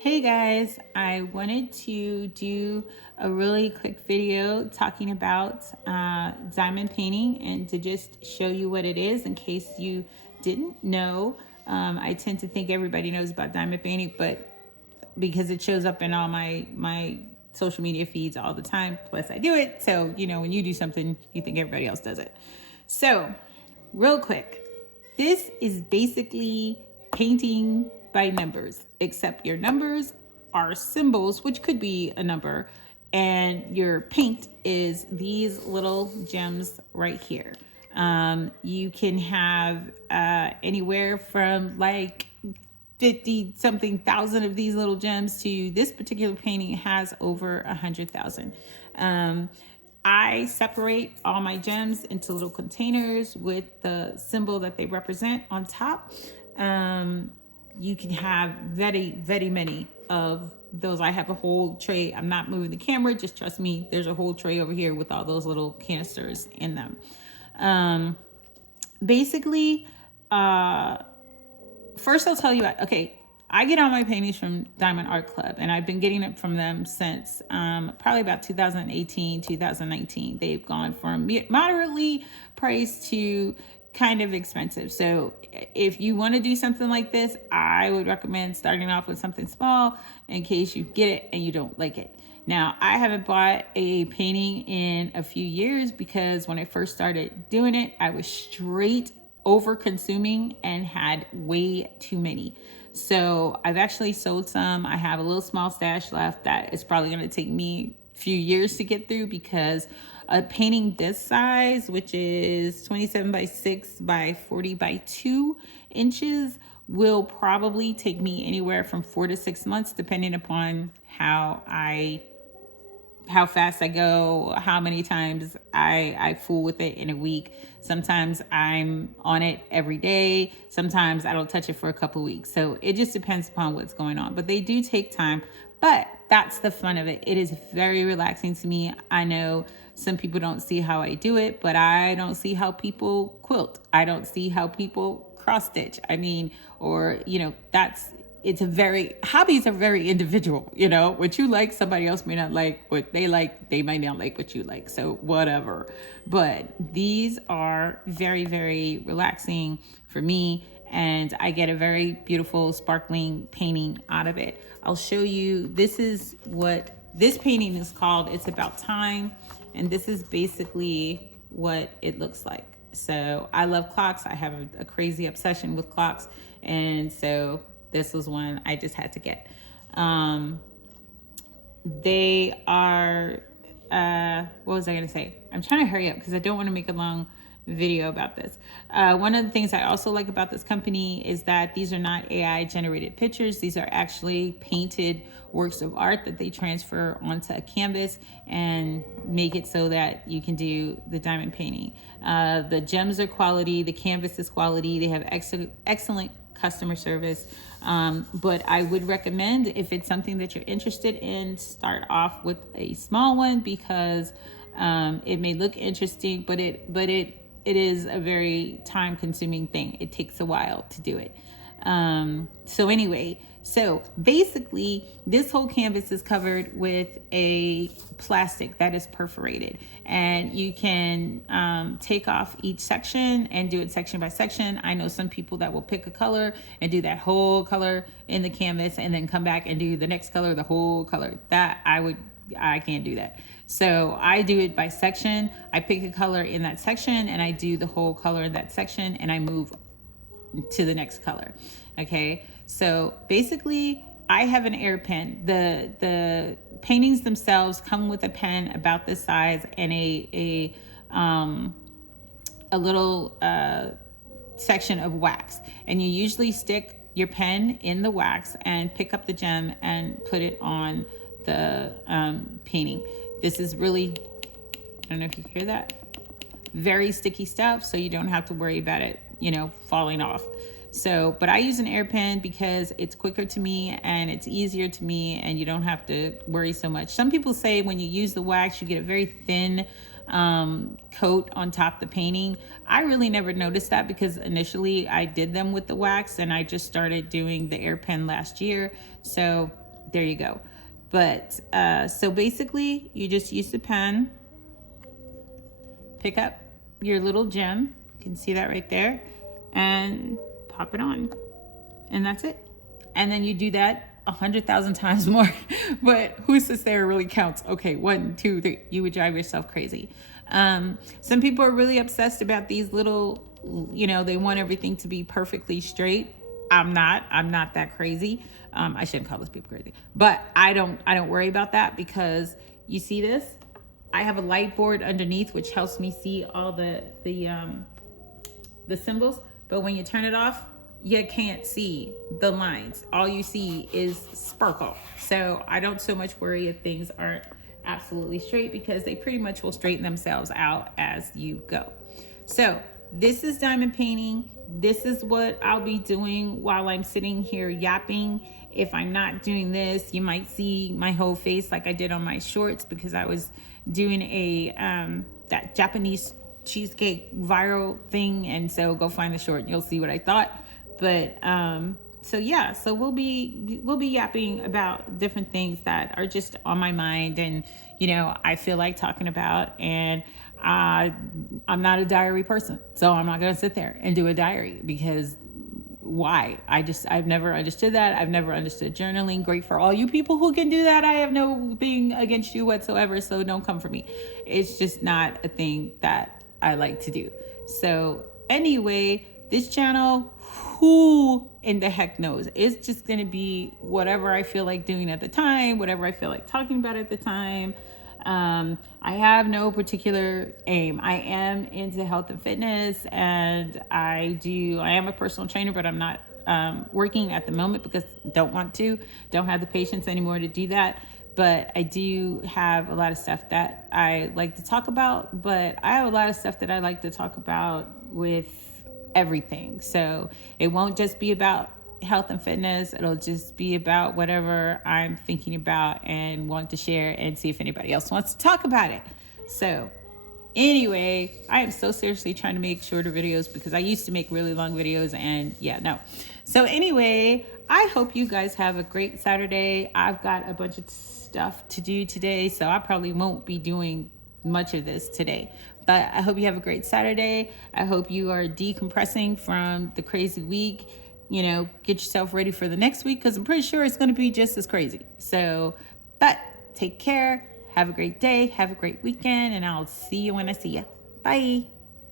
Hey guys, I wanted to do a really quick video talking about diamond painting and to just show you what it is in case you didn't know. I tend to think everybody knows about diamond painting, but because it shows up in all my social media feeds all the time, plus I do it. So, when you do something, you think everybody else does it. So, real quick, this is basically painting by numbers, except your numbers are symbols, which could be a number, and your paint is these little gems right here. You can have anywhere from like 50 something thousand of these little gems to this particular painting has over 100,000. I separate all my gems into little containers with the symbol that they represent on top. You can have very many of those. I have a whole tray. I'm not moving the camera, just trust me. There's a whole tray over here with all those little canisters in them. Basically, first I'll tell you, okay, I get all my paintings from Diamond Art Club, and I've been getting it from them since probably about 2018, 2019. They've gone from moderately priced to kind of expensive. So if you want to do something like this, I would recommend starting off with something small in case you get it and you don't like it. Now, I haven't bought a painting in a few years because when I first started doing it, I was straight over consuming and had way too many. So I've actually sold some. I have a little small stash left that is probably going to take me a few years to get through because a painting this size, which is 27 by 6 by 40 by 2 inches, will probably take me anywhere from 4 to 6 months, depending upon how fast I go, how many times I fool with it in a week. Sometimes I'm on it every day. Sometimes I don't touch it for a couple weeks. So it just depends upon what's going on. But they do take time. But that's the fun of it. It is very relaxing to me. I know some people don't see how I do it, but I don't see how people quilt. I don't see how people cross stitch. Hobbies are very individual. What you like, somebody else may not like. What they like, they might not like what you like. So whatever. But these are very, very relaxing for me. And I get a very beautiful, sparkling painting out of it. I'll show you. This is what this painting is called. It's About Time. And this is basically what it looks like. So I love clocks. I have a crazy obsession with clocks. And so this was one I just had to get. They are, what was I going to say? I'm trying to hurry up because I don't want to make a long video about this. One of the things I also like about this company is that these are not AI generated pictures. These are actually painted works of art that they transfer onto a canvas and make it so that you can do the diamond painting. The gems are quality, the canvas is quality. They have excellent customer service. But I would recommend, if it's something that you're interested in, start off with a small one because it may look interesting, but it is a very time consuming thing. It takes a while to do it. So basically this whole canvas is covered with a plastic that is perforated, and you can take off each section and do it section by section. I know some people that will pick a color and do that whole color in the canvas and then come back and do the next color, the whole color. I can't do that. So I do it by section. I pick a color in that section and I do the whole color in that section and I move to the next color. Okay. So basically I have an air pen. The paintings themselves come with a pen about this size and a little section of wax. And you usually stick your pen in the wax and pick up the gem and put it on the painting. This is really, I don't know if you hear that, very sticky stuff, so you don't have to worry about it, falling off. So, but I use an air pen because it's quicker to me and it's easier to me and you don't have to worry so much. Some people say when you use the wax, you get a very thin coat on top of the painting. I really never noticed that because initially I did them with the wax and I just started doing the air pen last year. So there you go. But so basically you just use the pen, pick up your little gem, you can see that right there, and pop it on, and that's it. And then you do that 100,000 times more. But who says there really counts? Okay, 1, 2, 3. You would drive yourself crazy. Some people are really obsessed about these little, they want everything to be perfectly straight. I'm not that crazy. I shouldn't call those people crazy, but I don't worry about that, because you see this, I have a light board underneath, which helps me see all the symbols. But when you turn it off, you can't see the lines. All you see is sparkle. So I don't so much worry if things aren't absolutely straight, because they pretty much will straighten themselves out as you go. So this is diamond painting. This is what I'll be doing while I'm sitting here yapping. If I'm not doing this, you might see my whole face like I did on my shorts, because I was doing that Japanese cheesecake viral thing. And so go find the short and you'll see what I thought. But so yeah, so we'll be yapping about different things that are just on my mind, and I feel like talking about. And I'm not a diary person, so I'm not gonna sit there and do a diary, because why? I've never understood that. I've never understood journaling. Great for all you people who can do that. I have no thing against you whatsoever, so don't come for me. It's just not a thing that I like to do. So anyway, this channel, who in the heck knows? It's just gonna be whatever I feel like doing at the time, whatever I feel like talking about at the time. I have no particular aim. I am into health and fitness, and I am a personal trainer, but I'm not working at the moment because don't have the patience anymore to do that. But I do have a lot of stuff that I like to talk about, but I have a lot of stuff that I like to talk about with everything. So it won't just be about health and fitness. It'll just be about whatever I'm thinking about and want to share, and see if anybody else wants to talk about it. So anyway, I am so seriously trying to make shorter videos, because I used to make really long videos, and no. So anyway, I hope you guys have a great Saturday. I've got a bunch of stuff to do today, so I probably won't be doing much of this today. But I hope you have a great Saturday. I hope you are decompressing from the crazy week. Get yourself ready for the next week, because I'm pretty sure it's going to be just as crazy. So, but take care. Have a great day. Have a great weekend. And I'll see you when I see you. Bye.